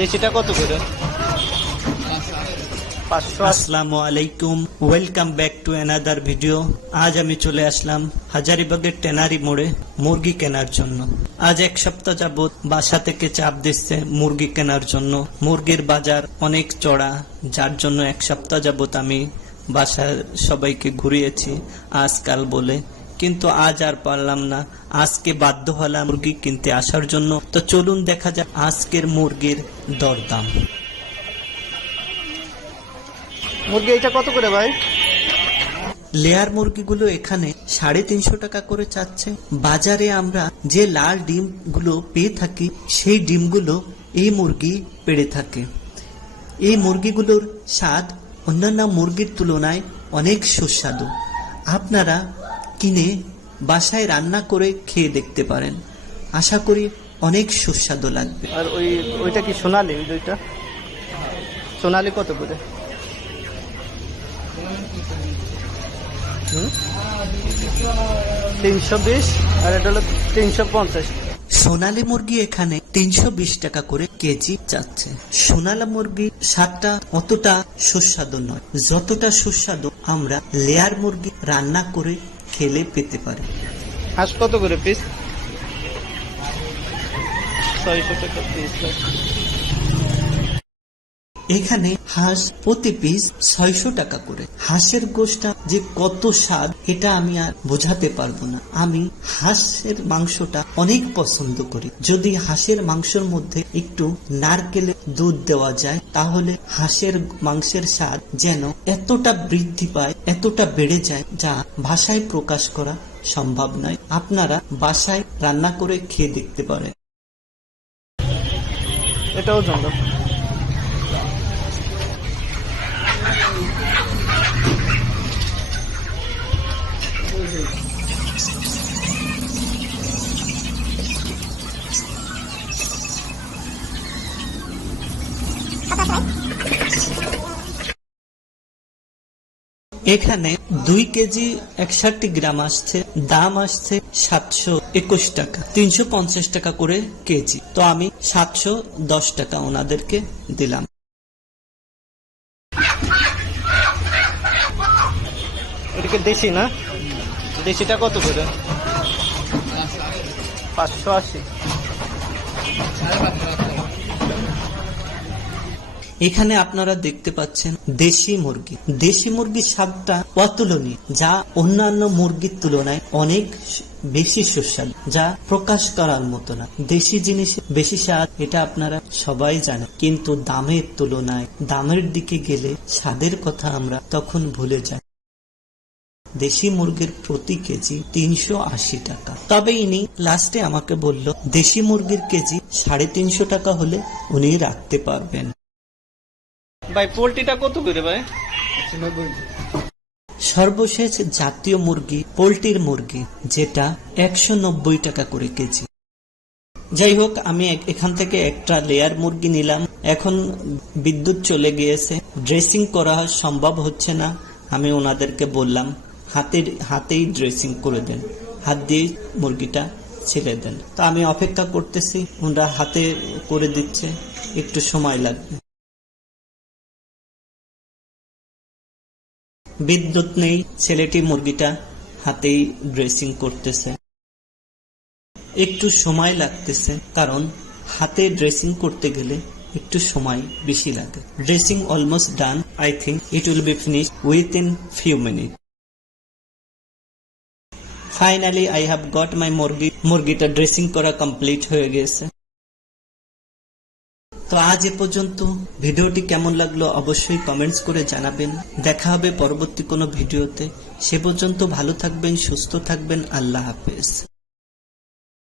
দেশিটা কত করে? 500। আসসালামু আলাইকুম, welcome back to another video. আজ আমি চলে আসলাম হাজারীবাগের টেনারি মোড়ে মুরগি কেনার জন্য। আজ এক সপ্তাহ যাবত বাসা থেকে চাপ দিচ্ছে মুরগি কেনার জন্য। মুরগির বাজার অনেক চড়া, যার জন্য এক সপ্তাহ যাবত আমি বাসার সবাইকে ঘুরিয়েছি আজকাল বলে, কিন্তু আজ আর পারলাম না। আজকে বাধ্য হলাম মুরগি কিনতে আসার জন্য। তো চলুন দেখা যাক আজকের মুরগির দরদাম। মুরগি এটা কত করে ভাই? লেয়ার মুরগিগুলো এখানে 350 টাকা করে চাচ্ছে। বাজারে আমরা যে লাল ডিম গুলো পেয়ে থাকি সেই ডিমগুলো এই মুরগি পেড়ে থাকে। এই মুরগিগুলোর স্বাদ অন্যান্য মুরগির তুলনায় অনেক সুস্বাদু। আপনারা কিনে বাসায় রান্না করে খেয়ে দেখতে পারেন, আশা করি অনেক সুস্বাদু লাগবে। আর ওইটা কি সোনালি? ওই দুইটা সোনালি কত করে? 320 আর এটা হলো 350। সোনালী মুরগি এখানে 320 টাকা করে কেজি চাচ্ছে। সোনালী মুরগি স্বাদটা অতটা সুস্বাদু নয় যতটা সুস্বাদু আমরা লেয়ার মুরগি রান্না করে খেলে পেতে পারি। হাঁস কত করে পিস? 600 টাকা পিস। এখানে হাঁস প্রতি পিস 600 টাকা করে। হাঁসের গোশটা যে কত স্বাদ এটা আমি আর বোঝাতে পারবো না। আমি হাঁসের মাংসটা অনেক পছন্দ করি। যদি হাঁসের মাংসের মধ্যে একটু নারকেলের দুধ দেওয়া যায় তাহলে হাঁসের মাংসের স্বাদ যেন এতটা বৃদ্ধি পায়, এতটা বেড়ে যায় যা ভাষায় প্রকাশ করা সম্ভব নয়। আপনারা বাসায় রান্না করে খেয়ে দেখতে পারেন। এটাও জানো। এখানে 2 কেজি 61 গ্রাম আসছে, দাম আসছে 721 টাকা, 350 টাকা করে কেজি। তো আমি 710 টাকা ওনাদেরকে দিলাম। এটাকে দেশি না? দেশিটা কত করে? 580। এখানে আপনারা দেখতে পাচ্ছেন দেশি মুরগি। দেশি মুরগির স্বাদটা অতুলনীয়, যা অন্যান্য মুরগির তুলনায় অনেক বেশি সুস্বাদু, যা প্রকাশ করার মতো না। দেশি জিনিসে বেশি স্বাদ এটা আপনারা সবাই জানেন, কিন্তু দামের তুলনায় দামের দিকে গেলে স্বাদের কথা আমরা তখন ভুলে যাই। দেশি মুরগির প্রতি কেজি 380 টাকা। তবে ইনি লাস্টে আমাকে বলল দেশি মুরগির কেজি 350 টাকা হলে উনি রাখতে পারবেন। ভাই পোল্ট্রিটা কত করে ভাই? সর্বশেষ জাতীয় মুরগি পোল্ট্রির মুরগি, যেটা 190 টাকা করে কেজি। যাই হোক, আমি এখান থেকে একটা লেয়ার মুরগি নিলাম। এখন বিদ্যুৎ চলে গিয়েছে, ড্রেসিং করা সম্ভব হচ্ছে না। আমি ওনাদেরকে বললাম হাতেই ড্রেসিং করে দেন, হাত দিয়ে মুরগিটা ছেড়ে দেন। তো আমি অপেক্ষা করতেছি, ওনারা হাতে করে দিচ্ছে, একটু সময় লাগবে। বিদ্যুৎ নেই, ছেলেটি মুরগিটা হাতেই ড্রেসিং করতেছে। একটু সময় লাগতেছে, কারণ হাতে ড্রেসিং করতে গেলে একটু সময় বেশি লাগে। Dressing almost done. I think it will be finished within few minute. Finally I have got my মুরগিটা ড্রেসিং করা কমপ্লিট হয়ে গেছে। তো আজ এ পর্যন্ত। ভিডিওটি কেমন লাগলো অবশ্যই কমেন্টস করে জানাবেন। দেখা হবে পরবর্তী কোনো ভিডিওতে। সে পর্যন্ত ভালো থাকবেন, সুস্থ থাকবেন। আল্লাহ হাফেজ।